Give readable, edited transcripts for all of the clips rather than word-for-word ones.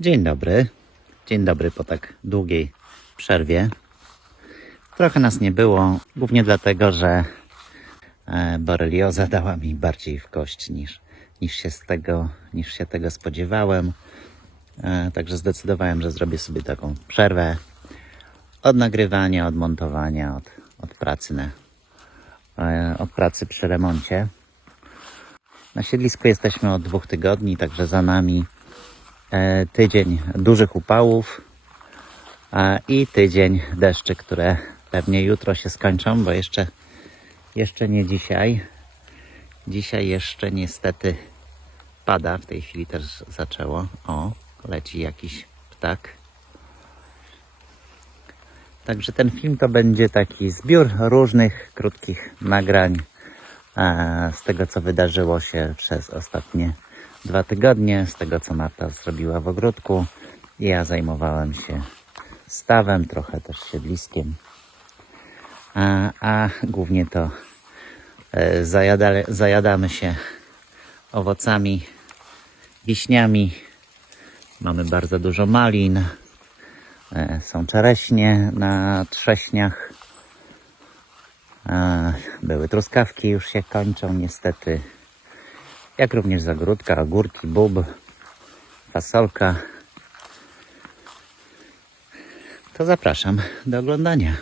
Dzień dobry. Dzień dobry po tak długiej przerwie. Trochę nas nie było, głównie dlatego, że borelioza dała mi bardziej w kość niż się tego spodziewałem. Także zdecydowałem, że zrobię sobie taką przerwę od nagrywania, od montowania, od pracy przy remoncie. Na siedlisku jesteśmy od 2 tygodni, także za nami tydzień dużych upałów i tydzień deszczy, które pewnie jutro się skończą, bo jeszcze nie dzisiaj. Dzisiaj jeszcze niestety pada, w tej chwili też zaczęło. O, leci jakiś ptak. Także ten film to będzie taki zbiór różnych krótkich nagrań z tego, co wydarzyło się przez ostatnie 2 tygodnie, z tego, co Marta zrobiła w ogródku. Ja zajmowałem się stawem, trochę też siedliskiem, a głównie to zajadamy się owocami, wiśniami. Mamy bardzo dużo malin, są czereśnie na trześniach, były truskawki, już się kończą niestety, jak również z ogródka, ogórki, bób, fasolka. To zapraszam do oglądania.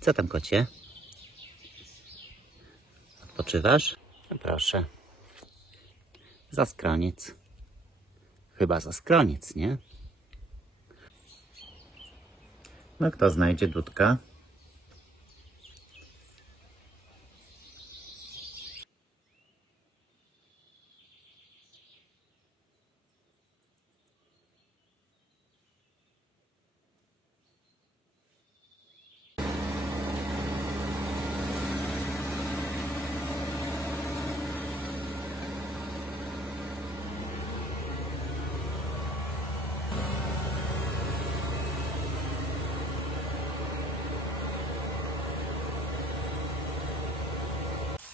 Co tam, kocie? Odpoczywasz? No proszę. Za skroniec. Chyba za skroniec, nie? No kto znajdzie Dudka?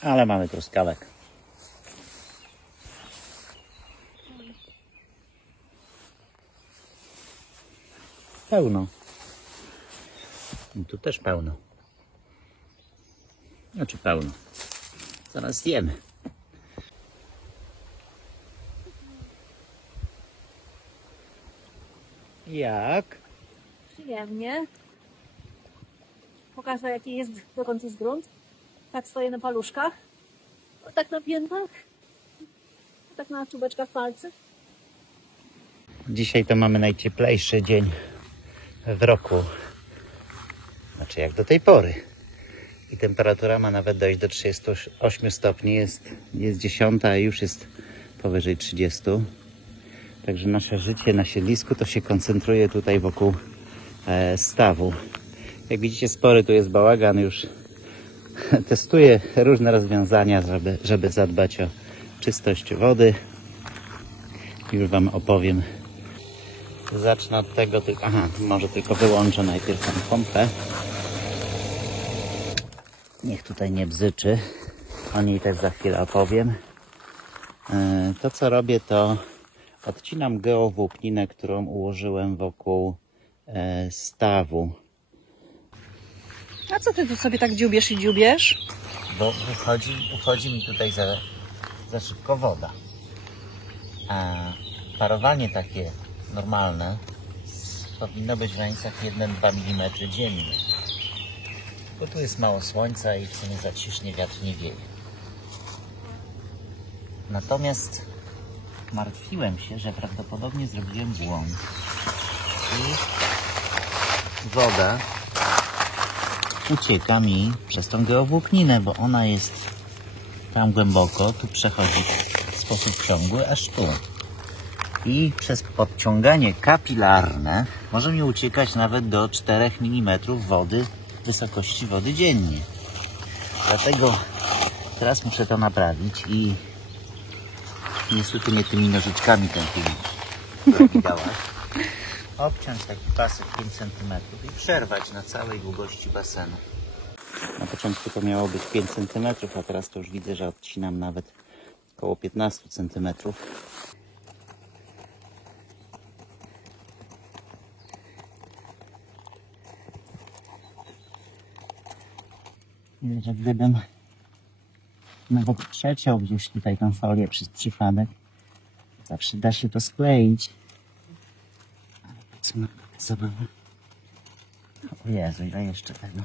Ale mamy truskawek. Pełno. I tu też pełno. Znaczy pełno. Zaraz zjemy. Jak? Przyjemnie. Pokażę, jaki jest, dokąd jest grunt. Tak stoję na paluszkach. O, tak na piętach. O, tak na czubeczkach palcy. Dzisiaj to mamy najcieplejszy dzień w roku. Znaczy jak do tej pory. I temperatura ma nawet dojść do 38 stopni. Jest 10, a już jest powyżej 30. Także nasze życie na siedlisku to się koncentruje tutaj wokół stawu. Jak widzicie, spory tu jest bałagan. Już testuję różne rozwiązania, żeby zadbać o czystość wody. Już Wam opowiem. Zacznę od tego, może tylko wyłączę najpierw tą pompę. Niech tutaj nie bzyczy. O niej też za chwilę opowiem. To, co robię, to odcinam geowłókninę, którą ułożyłem wokół stawu. A co ty tu sobie tak dziubiesz i dziubiesz? Bo uchodzi mi tutaj za szybko woda. A parowanie takie normalne powinno być w granicach 1-2 mm dziennie. Bo tu jest mało słońca i w sumie zaciśnie, wiatr nie wieje. Natomiast martwiłem się, że prawdopodobnie zrobiłem błąd. I woda ucieka mi przez tą geowłókninę, bo ona jest tam głęboko, tu przechodzi w sposób ciągły, aż tu. I przez podciąganie kapilarne może mi uciekać nawet do 4 mm wysokości wody dziennie. Dlatego teraz muszę to naprawić i niestety nie tymi nożyczkami ten film widziałaś. Obciąć taki pasek 5 cm i przerwać na całej długości basenu. Na początku to miało być 5 cm, a teraz to już widzę, że odcinam nawet około 15 cm. że gdybym nawet przeciął gdzieś tutaj tą folię przez przypadek, zawsze da się to skleić. Ale po co na zabawę? O Jezu, ile jeszcze tego?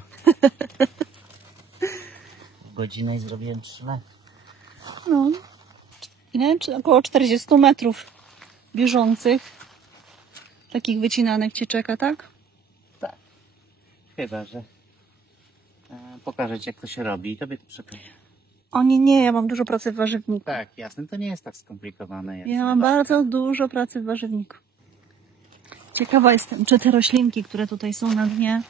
W godzinę i zrobiłem 3 metry. No. Ile? Około 40 metrów bieżących. Takich wycinanek cię czeka, tak? Tak. Chyba, że pokażę ci, jak to się robi i tobie to przekonam. O nie, ja mam dużo pracy w warzywniku. Tak, jasne, to nie jest tak skomplikowane. Jak Ja mam bardzo dużo pracy w warzywniku. Ciekawa jestem, czy te roślinki, które tutaj są na dnie,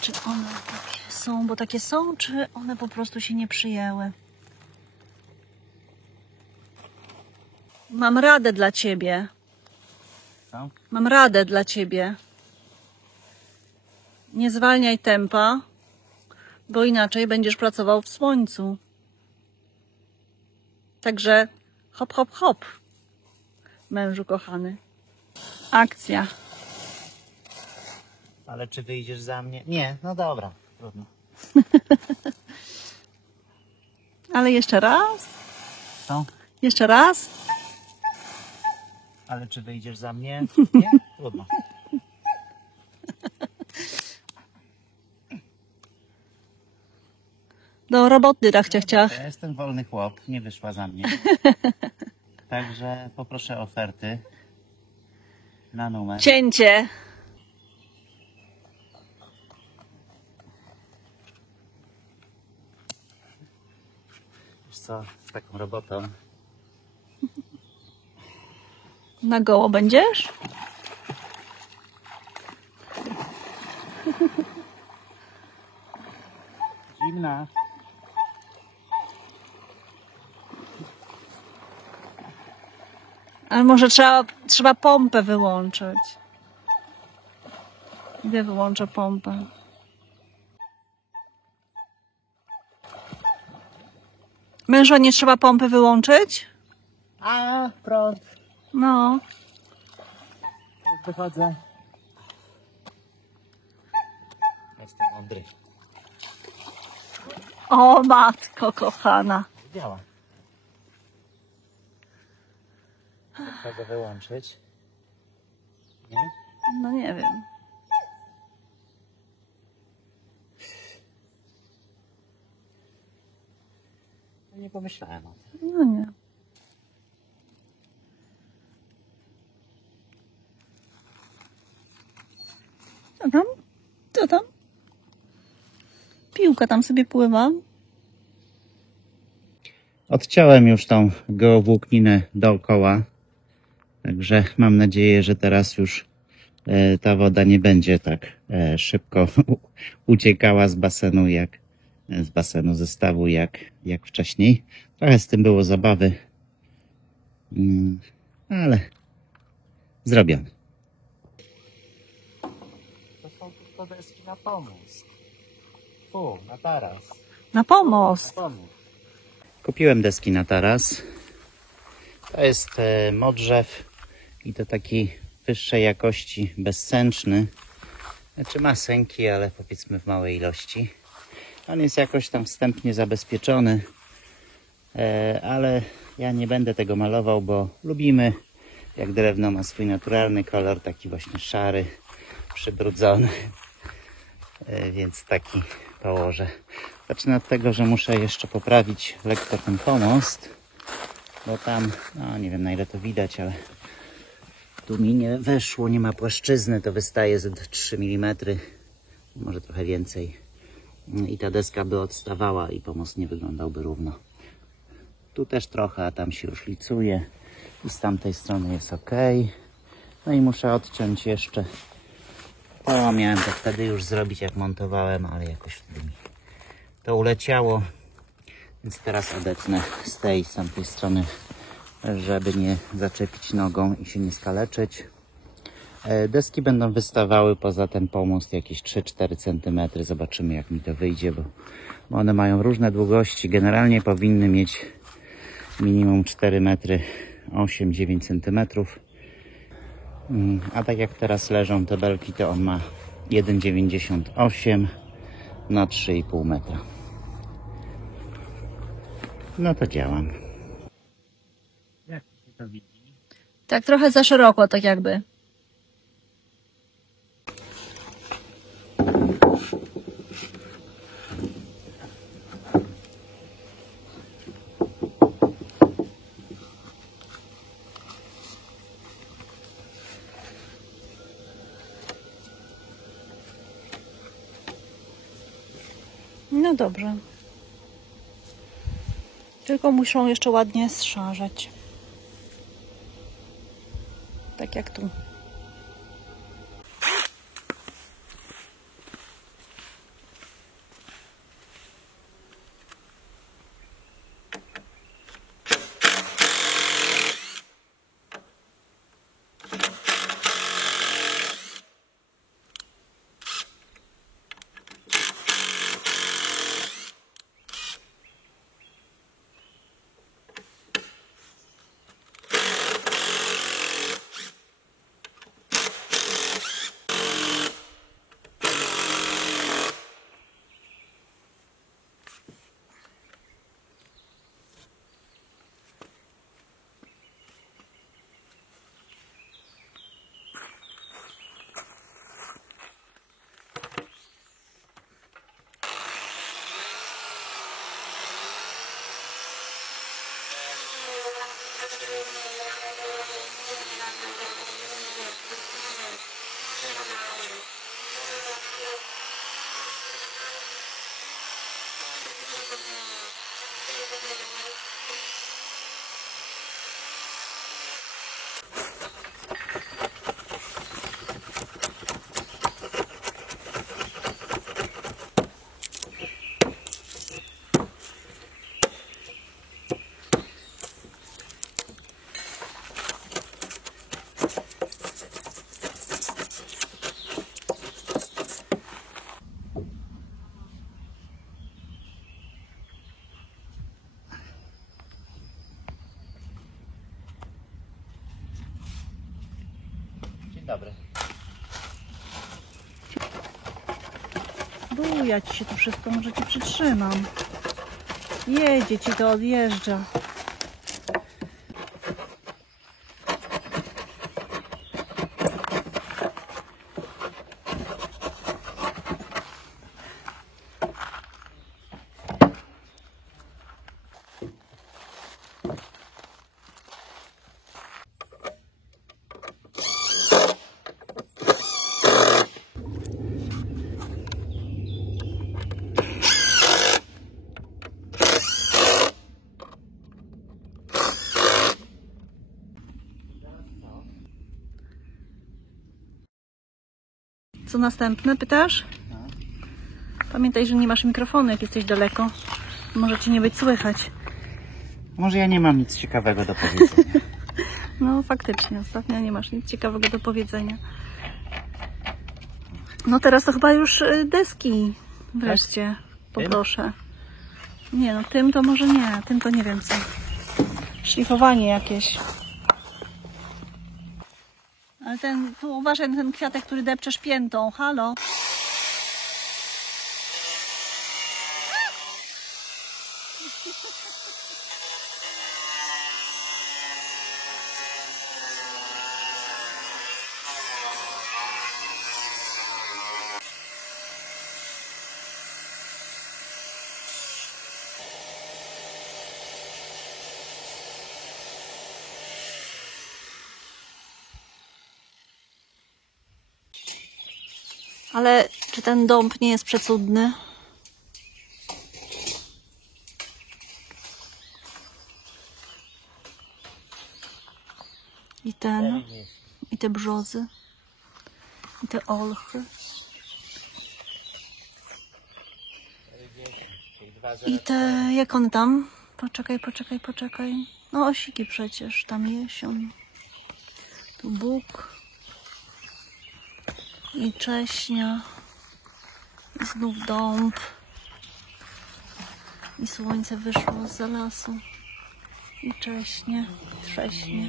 czy one takie są, bo takie są, czy one po prostu się nie przyjęły. Mam radę dla ciebie. Co? Mam radę dla ciebie. Nie zwalniaj tempa, bo inaczej będziesz pracował w słońcu. Także hop, hop, hop, mężu kochany. Akcja. Ale czy wyjdziesz za mnie? Nie, no dobra, trudno. Ale jeszcze raz? Co? Jeszcze raz? Ale czy wyjdziesz za mnie? Nie? Trudno. Do roboty, rachciach ciach. Ja jestem wolny chłop, nie wyszła za mnie. Także poproszę oferty na numer. Cięcie. Wiesz co, z taką robotą Na goło będziesz? zimna. Ale może trzeba pompę wyłączyć. Gdzie wyłączę pompę? Mężu, nie trzeba pompy wyłączyć? A, prąd. No. Już wychodzę. Jestem mądry. O matko kochana. Działa. Mogę wyłączyć. Nie? No nie wiem. Nie pomyślałem o tym. No nie. Co tam? Co tam? Piłka tam sobie pływa. Odciąłem już tą geowłókninę dookoła. Także mam nadzieję, że teraz już ta woda nie będzie tak szybko uciekała z basenu, z basenu zestawu jak wcześniej. Trochę z tym było zabawy, ale zrobione. To są tylko deski na pomost. Na taras. Na pomost. Kupiłem deski na taras. To jest modrzew i to taki wyższej jakości, bezsęczny. Znaczy ma sęki, ale powiedzmy w małej ilości. On jest jakoś tam wstępnie zabezpieczony, ale ja nie będę tego malował, bo lubimy, jak drewno ma swój naturalny kolor, taki właśnie szary, przybrudzony. Więc taki położę. Zacznę od tego, że muszę jeszcze poprawić lekko ten pomost, bo tam, no nie wiem na ile to widać, ale tu mi nie weszło, nie ma płaszczyzny, to wystaje z 3 mm, może trochę więcej. I ta deska by odstawała i pomost nie wyglądałby równo. Tu też trochę, a tam się już licuje. I z tamtej strony jest ok. No i muszę odciąć jeszcze. O, miałem to wtedy już zrobić, jak montowałem, ale jakoś wtedy mi to uleciało. Więc teraz odetnę z tej, z tamtej strony, żeby nie zaczepić nogą i się nie skaleczyć. Deski będą wystawały poza ten pomost jakieś 3-4 cm. Zobaczymy, jak mi to wyjdzie, bo one mają różne długości. Generalnie powinny mieć minimum 4 metry, 8-9 cm. A tak jak teraz leżą te belki, to on ma 1,98 m. na 3,5 metra. No to działam. Jak się to widzi? Tak trochę za szeroko, tak jakby. No dobrze. Tylko muszą jeszcze ładnie zszarzeć. Tak jak tu. Dzień dobry. Buja ci się tu wszystko, może ci przytrzymam. Jedzie ci to, odjeżdża. Co następne, pytasz? Pamiętaj, że nie masz mikrofonu, jak jesteś daleko. Może ci nie być słychać. Może ja nie mam nic ciekawego do powiedzenia. No faktycznie, ostatnio nie masz nic ciekawego do powiedzenia. No teraz to chyba już deski wreszcie poproszę. Nie no, tym to może nie, tym to nie wiem co. Szlifowanie jakieś. Ale tu uważaj na ten kwiatek, który depczesz piętą. Halo? Ale czy ten dąb nie jest przecudny? I ten, i te brzozy, i te olchy, i te, jak on tam? Poczekaj. No osiki przecież, tam jesion, tu bóg i cześnia, i znów dąb, i słońce wyszło zza lasu, i cześnie, trześnie.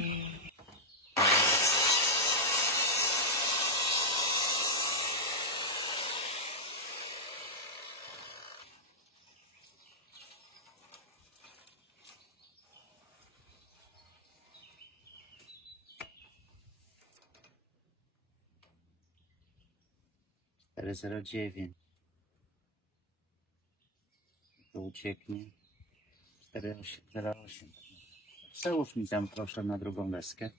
4,09. To ucieknie. 4,08. Przełóż mi tam proszę na drugą deskę.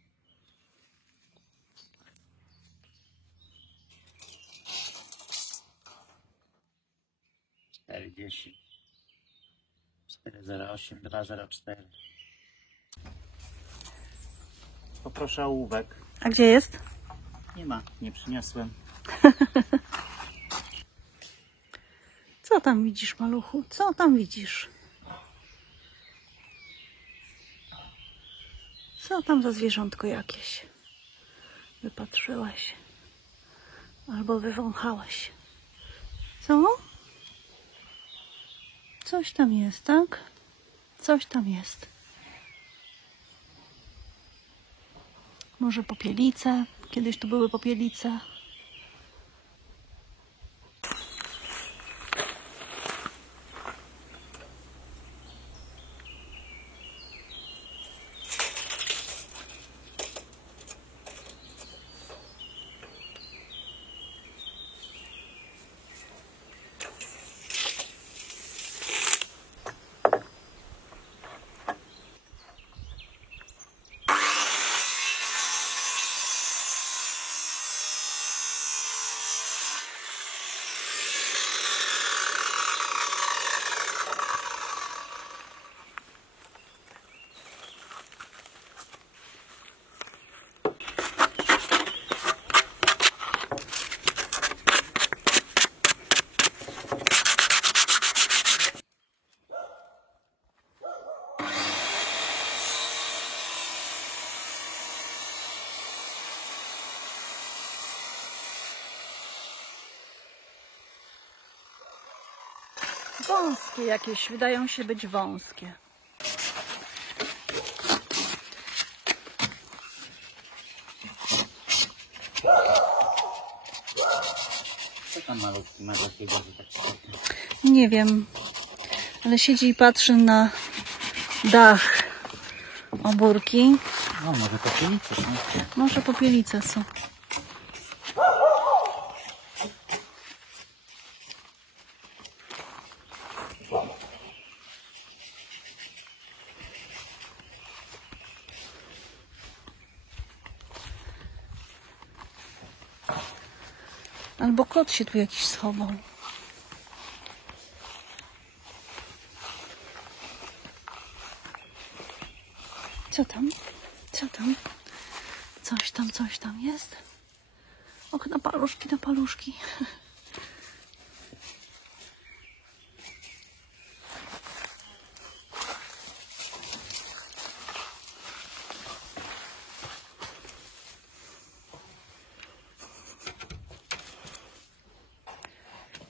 Cztery 4,08, 2,04. Poproszę o ołówek. A gdzie jest? Nie ma, nie przyniosłem. Co tam widzisz, maluchu? Co tam widzisz? Co tam za zwierzątko jakieś wypatrzyłeś? Albo wywąchałeś? Co? Coś tam jest, tak? Coś tam jest. Może popielice? Kiedyś tu były popielice. Wąskie jakieś, wydają się być wąskie. Co tam malutki ma takiego, że tak czeka? Nie wiem, ale siedzi i patrzy na dach obórki. No może popielice są. Może popielice są. Albo kot się tu jakiś schował. Co tam? Co tam? Coś tam jest? Och, na paluszki, na paluszki.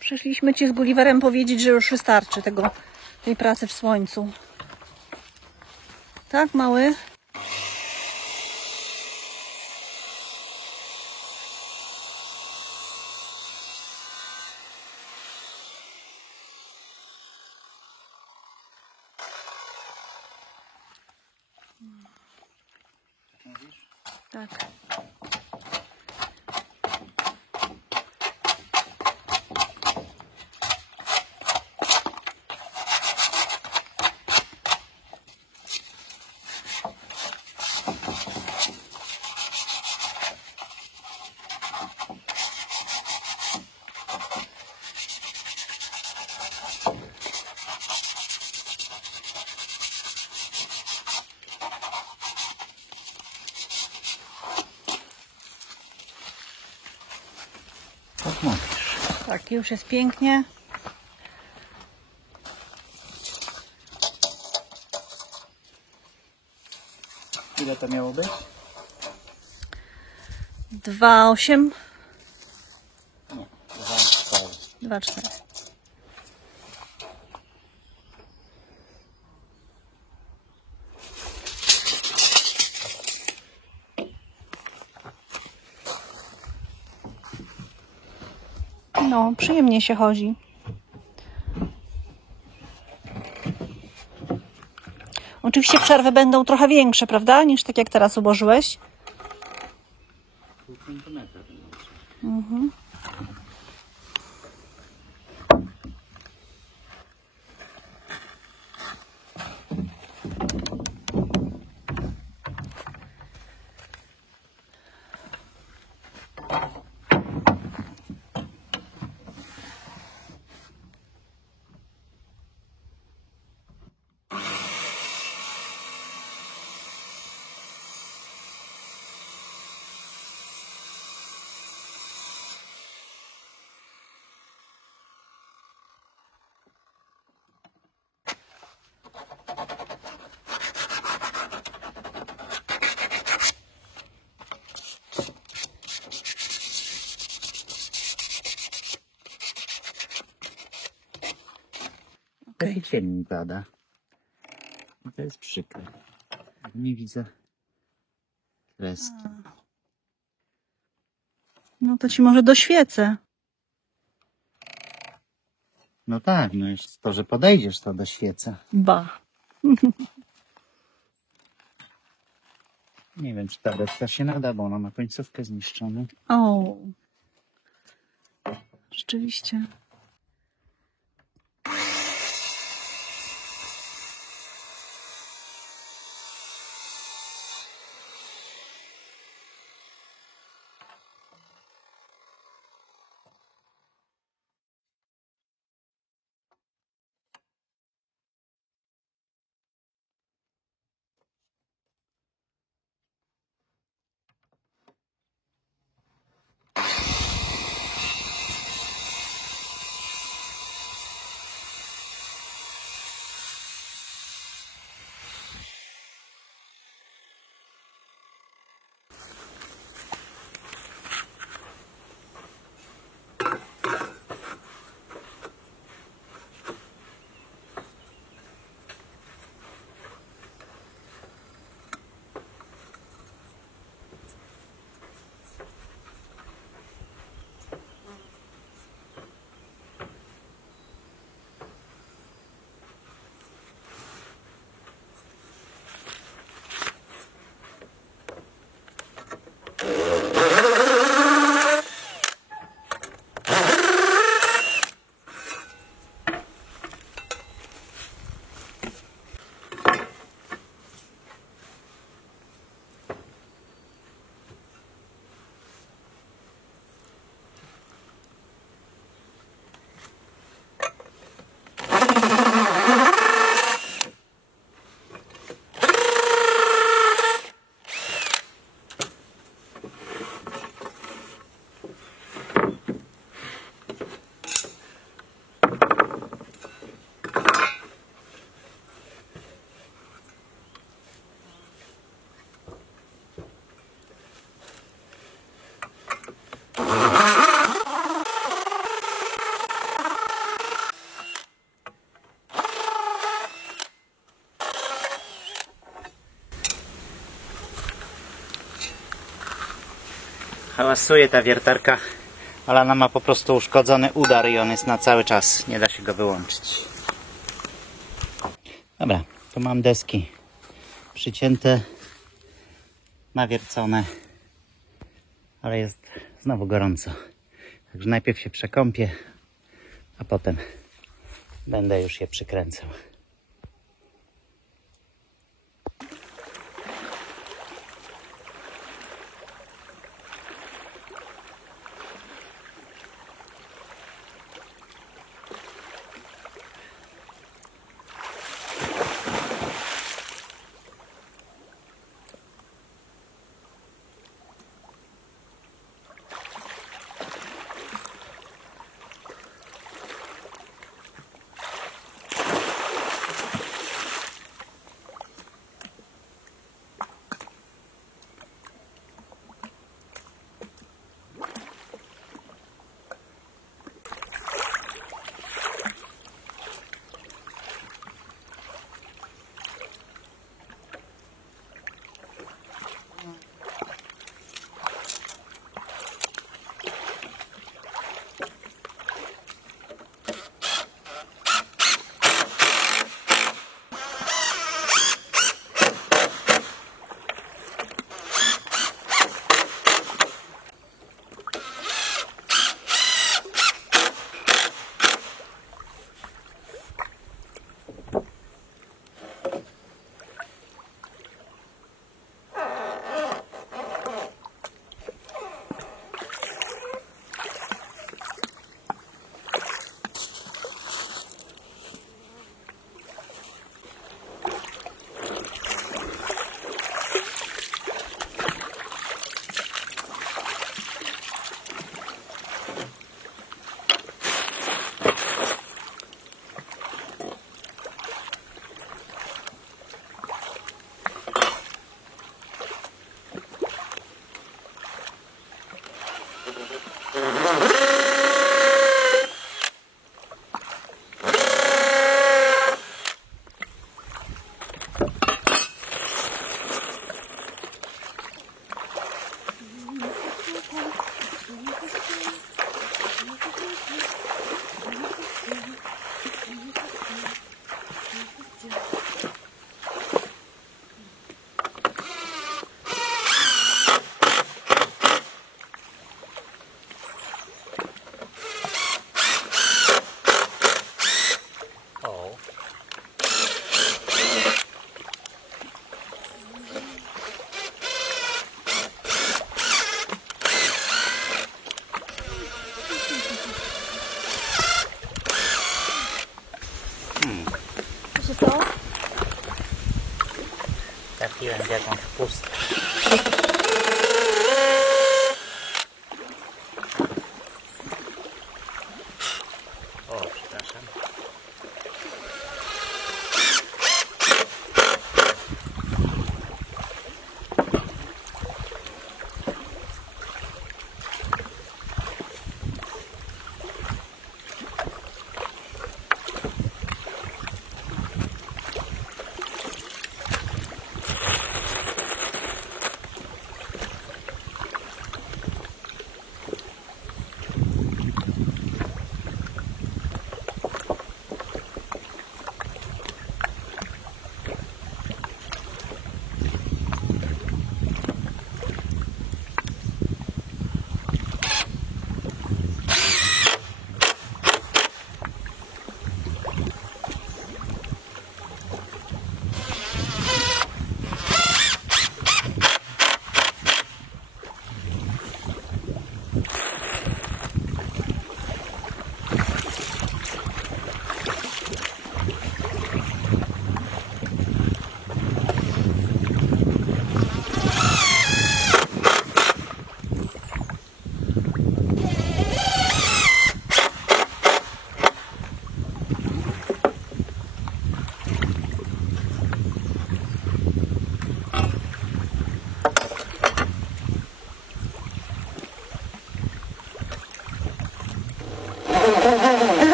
Przyszliśmy Ci z Gulliverem powiedzieć, że już wystarczy tej pracy w słońcu. Tak, mały? Mówisz? Tak. Tak mówisz. Tak, już jest pięknie. Ile to miało być? 2,8. Nie, 2,4. 2,4. No, przyjemnie się chodzi. Oczywiście przerwy będą trochę większe, prawda? Niż tak jak teraz ułożyłeś. Pół centymetra. Mhm. Taki ciemny pada. I to jest przykre. Nie widzę kreski. No to ci może doświecę. No tak, no jest to, że podejdziesz, to doświeca. Ba. Nie wiem, czy ta deska się nada, bo ona ma końcówkę zniszczoną. O. Rzeczywiście. Hałasuje ta wiertarka, ale ona ma po prostu uszkodzony udar i on jest na cały czas. Nie da się go wyłączyć. Dobra, tu mam deski przycięte, nawiercone, ale jest znowu gorąco. Także najpierw się przekąpię, a potem będę już je przykręcał. Trafiłem w jakąś pustkę. O, przepraszam.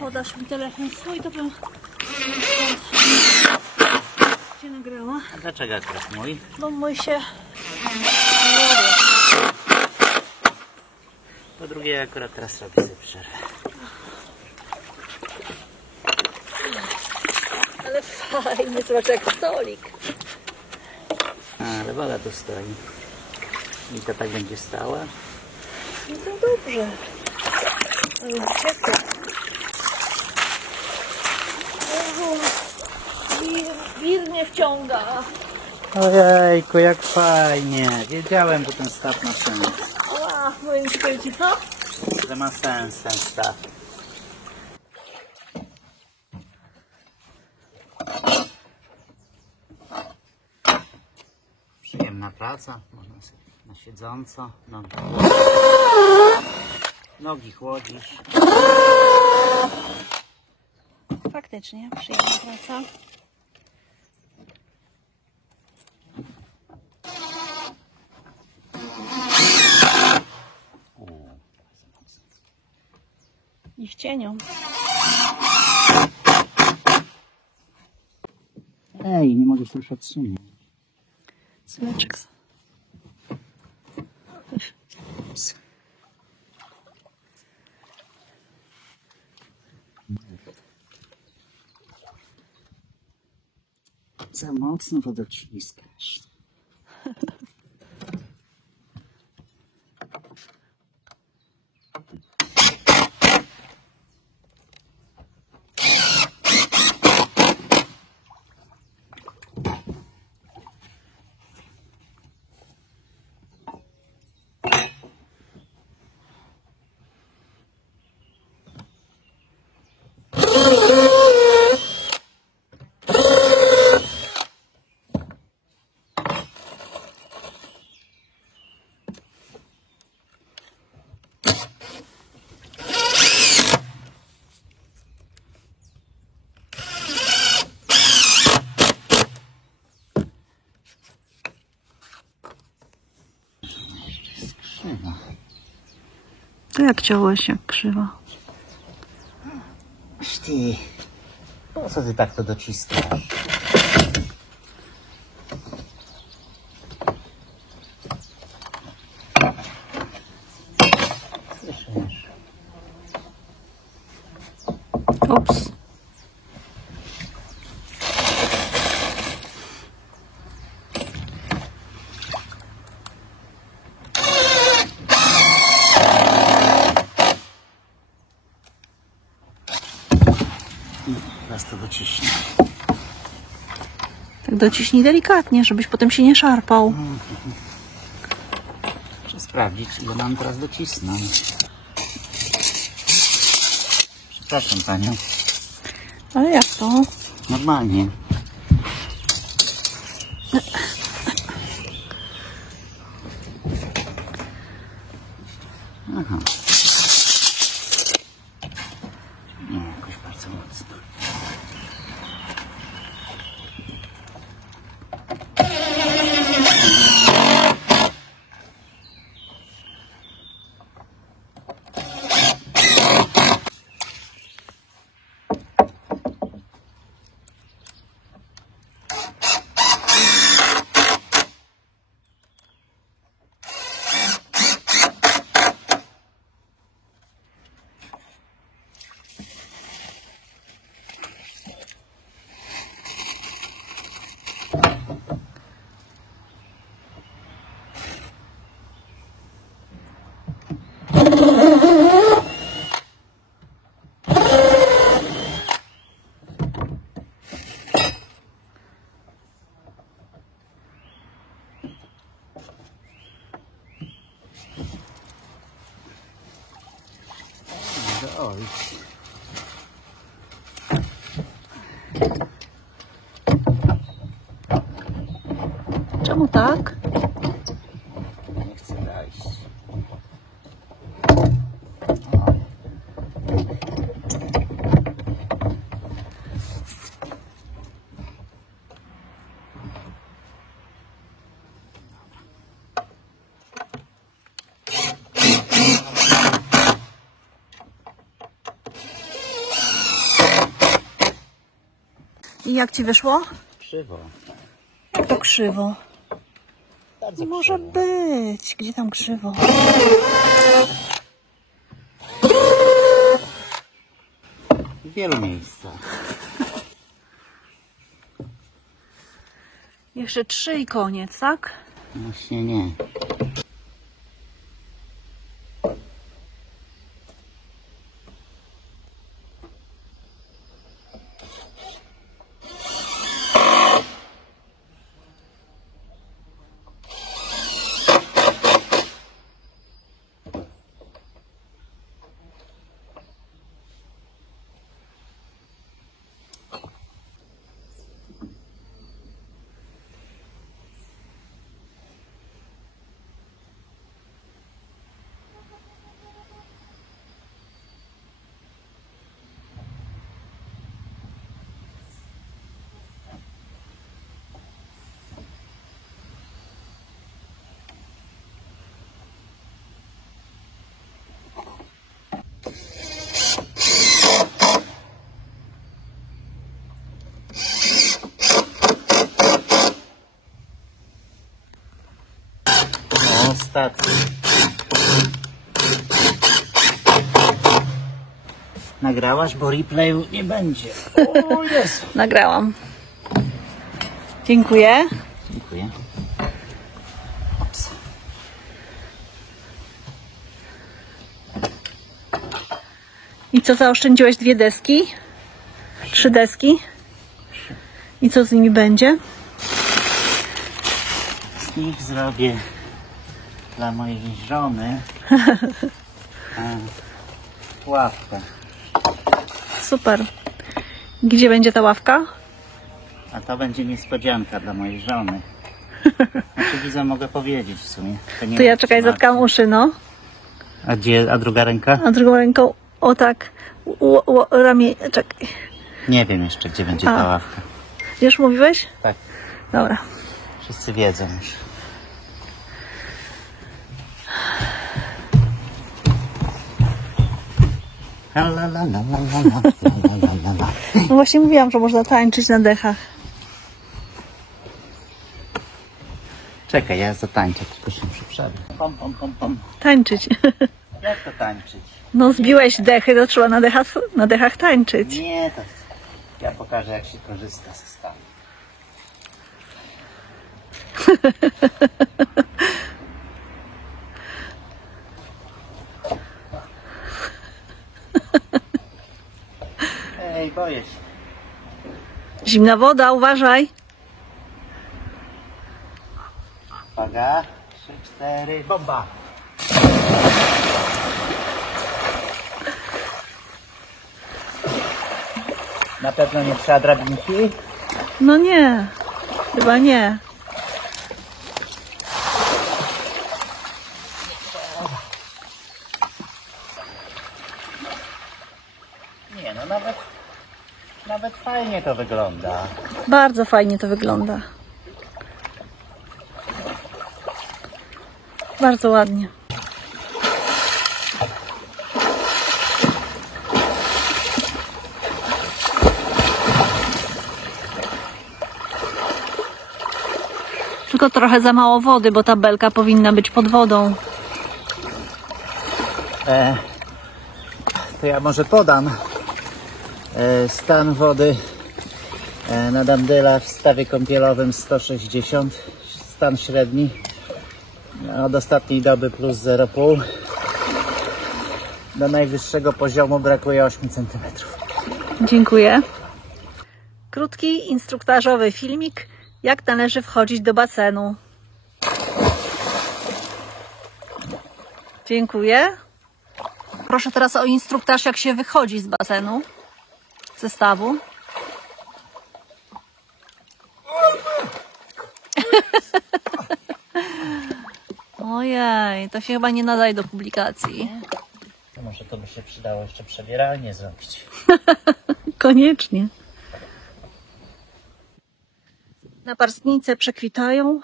Podasz mi telefon swój, to bym cię nagrała. A dlaczego akurat mój? Bo mój się... Po drugie, akurat teraz robię sobie przerwę. Ale fajny, zobacz jak stolik. Ale woda tu stoi. I to tak będzie stała. No to dobrze. Ale ciepło. Wir mnie wciąga. Ojejku, jak fajnie. Wiedziałem, że ten staw ma sens. Ła, powiem ci co? Że ma sens ten staw. Przyjemna praca. Można sobie na siedząco. Nogi chłodzisz. Faktycznie, przyjemna praca. I w cieniu. Ej, nie mogę się już odsunąć. Syneczek. Za mocno wodę śliskasz. No. To jak ciąłeś, jak krzywo? Ty, po co ty tak to dociskasz? Słyszysz? Ups. Teraz to dociśnie. Tak dociśnij delikatnie, żebyś potem się nie szarpał. Muszę sprawdzić, ile mam teraz docisnąć. Przepraszam panią. Ale jak to? Normalnie. Aha. Nie, jakoś bardzo mocno. Oj. Czemu tak? Nie chcę dojść. I jak ci wyszło? Krzywo. Jak to krzywo? Bardzo Może krzywo. być. Gdzie tam krzywo? W wielu miejscach. Jeszcze 3 i koniec, tak? Właśnie nie. Ostatni. Nagrałaś, bo replayu nie będzie. O Jezu. Nagrałam. Dziękuję. Dziękuję. Ops. I co, zaoszczędziłeś 2 deski? 3 deski? I co z nimi będzie? Z nich zrobię dla mojej żony ławkę. Super. Gdzie będzie ta ławka? A to będzie niespodzianka dla mojej żony. Znaczy widzę, mogę powiedzieć w sumie. Nie To ja wiem, czekaj, czy ma- zatkam uszy, no. A druga ręka? A drugą ręką, o tak, ramię, czekaj. Nie wiem jeszcze, gdzie będzie ta ławka. Już mówiłeś? Tak, Dobra. wszyscy wiedzą już. La, la, la, la, la, la, la, la, la, la. No właśnie mówiłam, że można tańczyć na dechach. Czekaj, ja zatańczę, tylko się przyprzedzę. Pom, pom, pom, pom. Tańczyć. Jak to tańczyć? No zbiłeś dechy, to trzeba na dechach tańczyć. Nie, to ja pokażę, jak się korzysta ze stawu. Ej, boję się. Zimna woda, uważaj. Uwaga, 3, 4, bomba! Na pewno nie trzeba drabinki? No nie, chyba nie. Nie, no nawet fajnie to wygląda. Bardzo fajnie to wygląda. Bardzo ładnie. Tylko trochę za mało wody, bo ta belka powinna być pod wodą. To ja może podam stan wody na Damdyla w stawie kąpielowym 160, stan średni od ostatniej doby plus 0,5. Do najwyższego poziomu brakuje 8 cm. Dziękuję. Krótki, instruktażowy filmik, jak należy wchodzić do basenu. Dziękuję. Proszę teraz o instruktaż, jak się wychodzi z basenu, ze stawu. Ojej, to się chyba nie nadaje do publikacji. Może to by się przydało jeszcze przebieralnię zrobić. Koniecznie. Naparstnice przekwitają.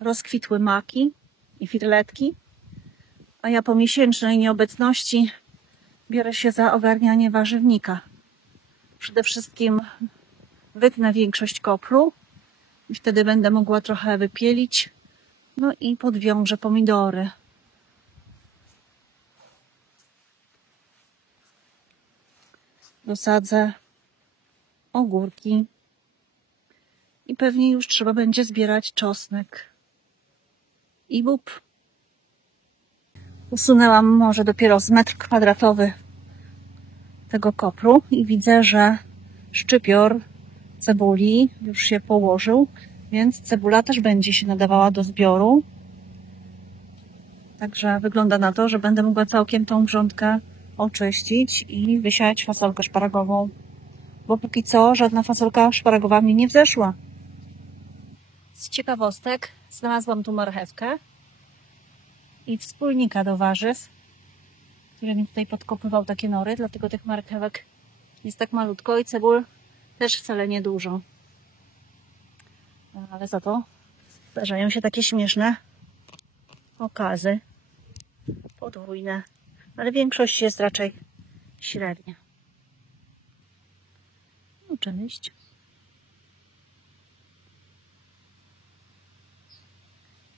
Rozkwitły maki i firletki. A ja po miesięcznej nieobecności biorę się za ogarnianie warzywnika. Przede wszystkim wytnę większość kopru i wtedy będę mogła trochę wypielić. No i podwiążę pomidory. Dosadzę ogórki i pewnie już trzeba będzie zbierać czosnek i bób. Usunęłam może dopiero z metr kwadratowy tego kopru i widzę, że szczypior cebuli już się położył, więc cebula też będzie się nadawała do zbioru. Także wygląda na to, że będę mogła całkiem tą grządkę oczyścić i wysiać fasolkę szparagową, bo póki co żadna fasolka szparagowa mnie nie wzeszła. Z ciekawostek znalazłam tu marchewkę i wspólnika do warzyw, który mi tutaj podkopywał takie nory, dlatego tych marchewek jest tak malutko i cebul też wcale nie dużo. Ale za to zdarzają się takie śmieszne okazy, podwójne, ale większość jest raczej średnia. No, cześć.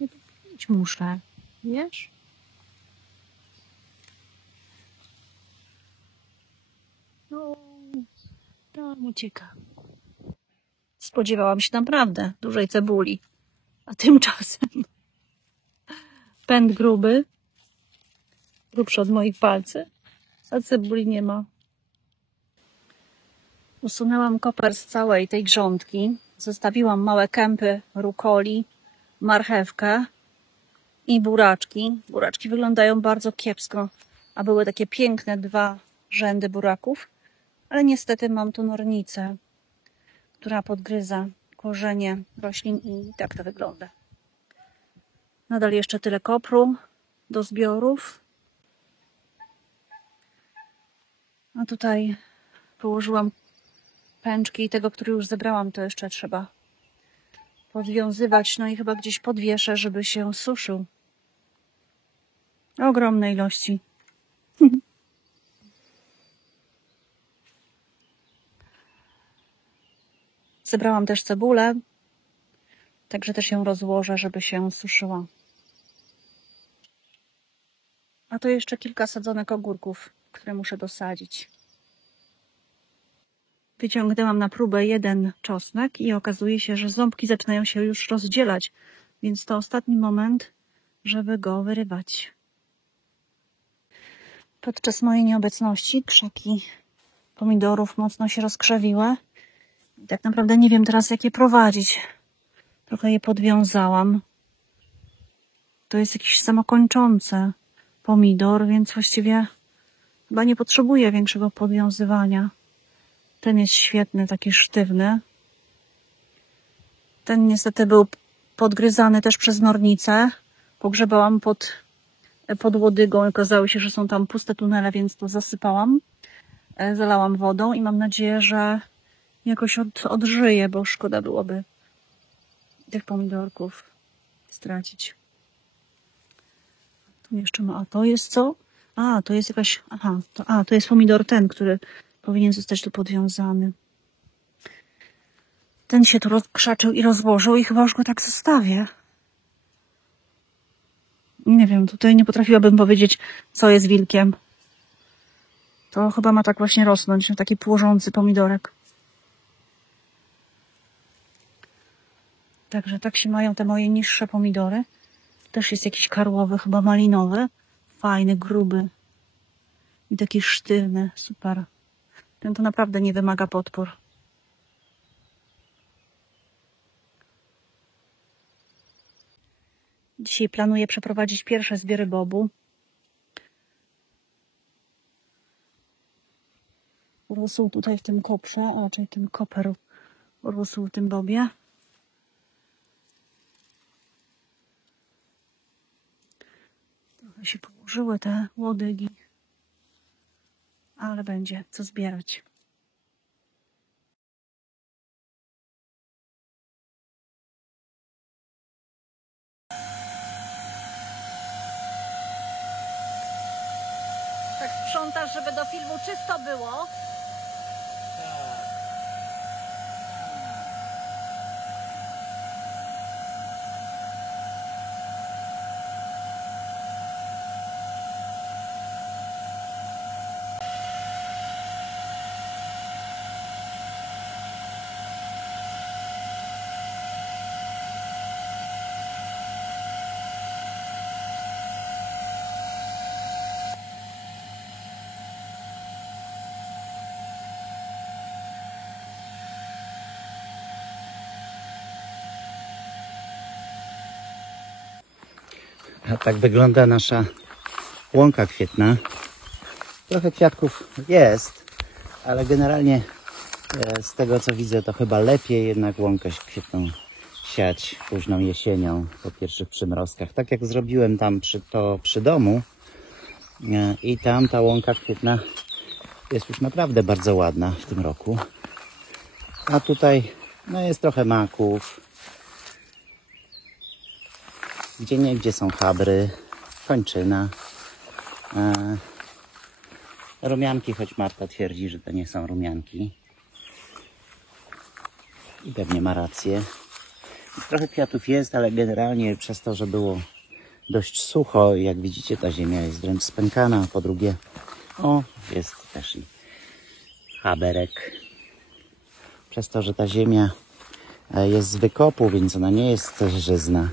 Ja tu pić muszę, wiesz? No, tam ucieka. Spodziewałam się naprawdę dużej cebuli, a tymczasem pęd gruby, grubszy od moich palców, a cebuli nie ma. Usunęłam koper z całej tej grządki, zostawiłam małe kępy rukoli, marchewkę i buraczki. Buraczki wyglądają bardzo kiepsko, a były takie piękne 2 rzędy buraków, ale niestety mam tu nornicę, która podgryza korzenie roślin i tak to wygląda. Nadal jeszcze tyle kopru do zbiorów. A tutaj położyłam pęczki tego, który już zebrałam, to jeszcze trzeba podwiązywać, no i chyba gdzieś podwieszę, żeby się suszył. Ogromne ilości. Zebrałam też cebulę, także też ją rozłożę, żeby się suszyła. A to jeszcze kilka sadzonek ogórków, które muszę dosadzić. Wyciągnęłam na próbę jeden czosnek i okazuje się, że ząbki zaczynają się już rozdzielać, więc to ostatni moment, żeby go wyrywać. Podczas mojej nieobecności krzaki pomidorów mocno się rozkrzewiły. I tak naprawdę nie wiem teraz, jak je prowadzić. Trochę je podwiązałam. To jest jakiś samokończący pomidor, więc właściwie chyba nie potrzebuje większego podwiązywania. Ten jest świetny, taki sztywny. Ten niestety był podgryzany też przez nornicę. Pogrzebałam pod łodygą i okazało się, że są tam puste tunele, więc to zasypałam. Zalałam wodą i mam nadzieję, że jakoś odżyje, bo szkoda byłoby tych pomidorków stracić. Tu jeszcze ma, a to jest co? A, to jest jakaś, aha, to jest pomidor ten, który powinien zostać tu podwiązany. Ten się tu rozkrzaczył i rozłożył i chyba już go tak zostawię. Nie wiem, tutaj nie potrafiłabym powiedzieć, co jest wilkiem. To chyba ma tak właśnie rosnąć, taki płożący pomidorek. Także tak się mają te moje niższe pomidory. Też jest jakiś karłowy, chyba malinowy. Fajny, gruby. I taki sztywny, super. Ten to naprawdę nie wymaga podpór. Dzisiaj planuję przeprowadzić pierwsze zbiory bobu. Urósł tutaj w tym koprze, a raczej ten koper urósł w tym bobie. Trochę się położyły te łodygi, ale będzie co zbierać. Tak sprzątasz, żeby do filmu czysto było? A tak wygląda nasza łąka kwietna. Trochę kwiatków jest, ale generalnie z tego co widzę, to chyba lepiej jednak łąkę kwietną siać późną jesienią po pierwszych przymrozkach. Tak jak zrobiłem tam przy domu i tam ta łąka kwietna jest już naprawdę bardzo ładna w tym roku. A tutaj no jest trochę maków. Gdzieniegdzie są chabry, kończyna. Rumianki, choć Marta twierdzi, że to nie są rumianki. I pewnie ma rację. Trochę kwiatów jest, ale generalnie przez to, że było dość sucho, jak widzicie, ta ziemia jest wręcz spękana. Po drugie, jest też i chaberek. Przez to, że ta ziemia jest z wykopu, więc ona nie jest też żyzna.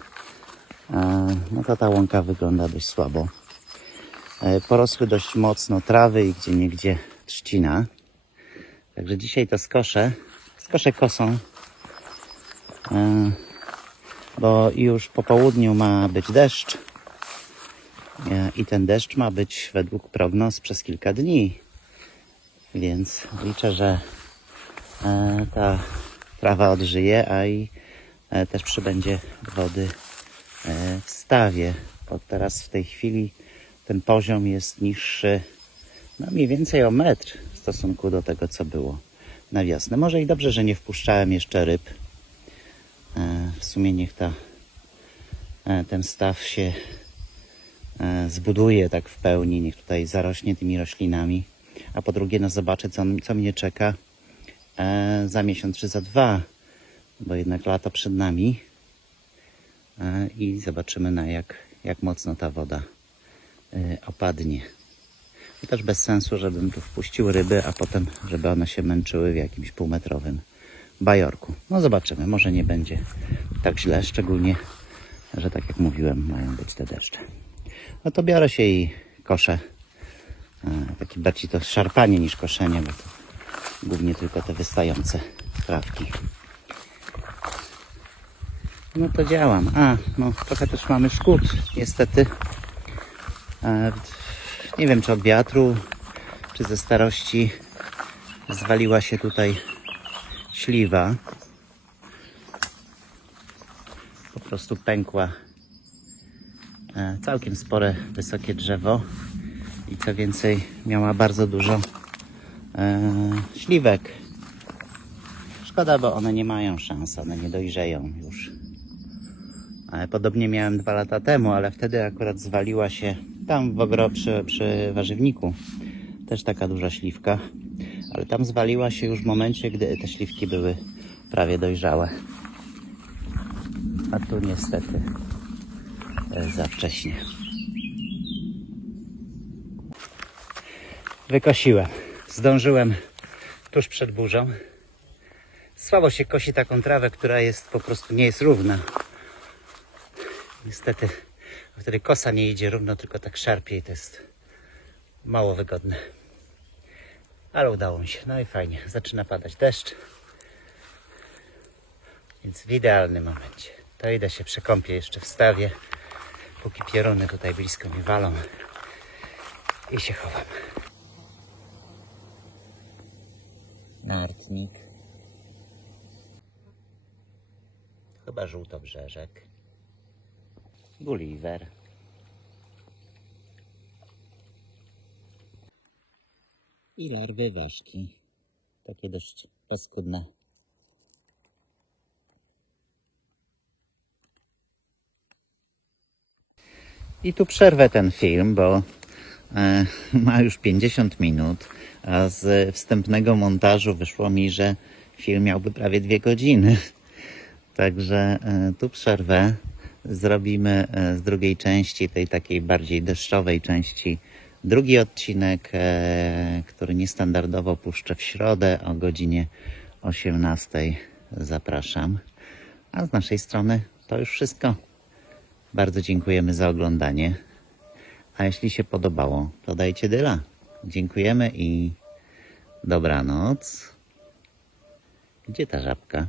No to ta łąka wygląda dość słabo. Porosły dość mocno trawy i gdzieniegdzie trzcina. Także dzisiaj to skoszę kosą, bo już po południu ma być deszcz i ten deszcz ma być według prognoz przez kilka dni. Więc liczę, że ta trawa odżyje, a i też przybędzie wody w stawie, bo teraz w tej chwili ten poziom jest niższy mniej więcej o metr w stosunku do tego, co było na wiosnę. Może i dobrze, że nie wpuszczałem jeszcze ryb. W sumie niech ten staw się zbuduje tak w pełni, niech tutaj zarośnie tymi roślinami. A po drugie, no zobaczę, co mnie czeka za miesiąc czy za 2, bo jednak lato przed nami i zobaczymy jak mocno ta woda opadnie. I też bez sensu, żebym tu wpuścił ryby, a potem żeby one się męczyły w jakimś półmetrowym bajorku. No zobaczymy, może nie będzie tak źle, szczególnie, że tak jak mówiłem, mają być te deszcze. No to biorę się i koszę. Taki bardziej to szarpanie niż koszenie, bo to głównie tylko te wystające trawki. No to działam. No trochę też mamy szkód, niestety. Nie wiem, czy od wiatru, czy ze starości zwaliła się tutaj śliwa. Po prostu pękła całkiem spore, wysokie drzewo i co więcej miała bardzo dużo śliwek. Szkoda, bo one nie mają szans, one nie dojrzeją już. Podobnie miałem 2 lata temu, ale wtedy akurat zwaliła się tam przy warzywniku. Też taka duża śliwka, ale tam zwaliła się już w momencie, gdy te śliwki były prawie dojrzałe. A tu niestety za wcześnie. Wykosiłem. Zdążyłem tuż przed burzą. Słabo się kosi taką trawę, która po prostu nie jest równa. Niestety wtedy kosa nie idzie równo, tylko tak szarpie i to jest mało wygodne. Ale udało mi się. No i fajnie. Zaczyna padać deszcz. Więc w idealnym momencie. To idę się przekąpię jeszcze w stawie, póki pioruny tutaj blisko mi walą. I się chowam. Nartnik. Chyba żółtobrzeżek. Gulliver. I larwy ważki. Takie dość paskudne. I tu przerwę ten film, bo ma już 50 minut, a z wstępnego montażu wyszło mi, że film miałby prawie 2 godziny. Także tu przerwę. Zrobimy z drugiej części, tej takiej bardziej deszczowej części, drugi odcinek, który niestandardowo puszczę w środę o godzinie 18. Zapraszam. A z naszej strony to już wszystko. Bardzo dziękujemy za oglądanie. A jeśli się podobało, to dajcie dyla. Dziękujemy i dobranoc. Gdzie ta żabka?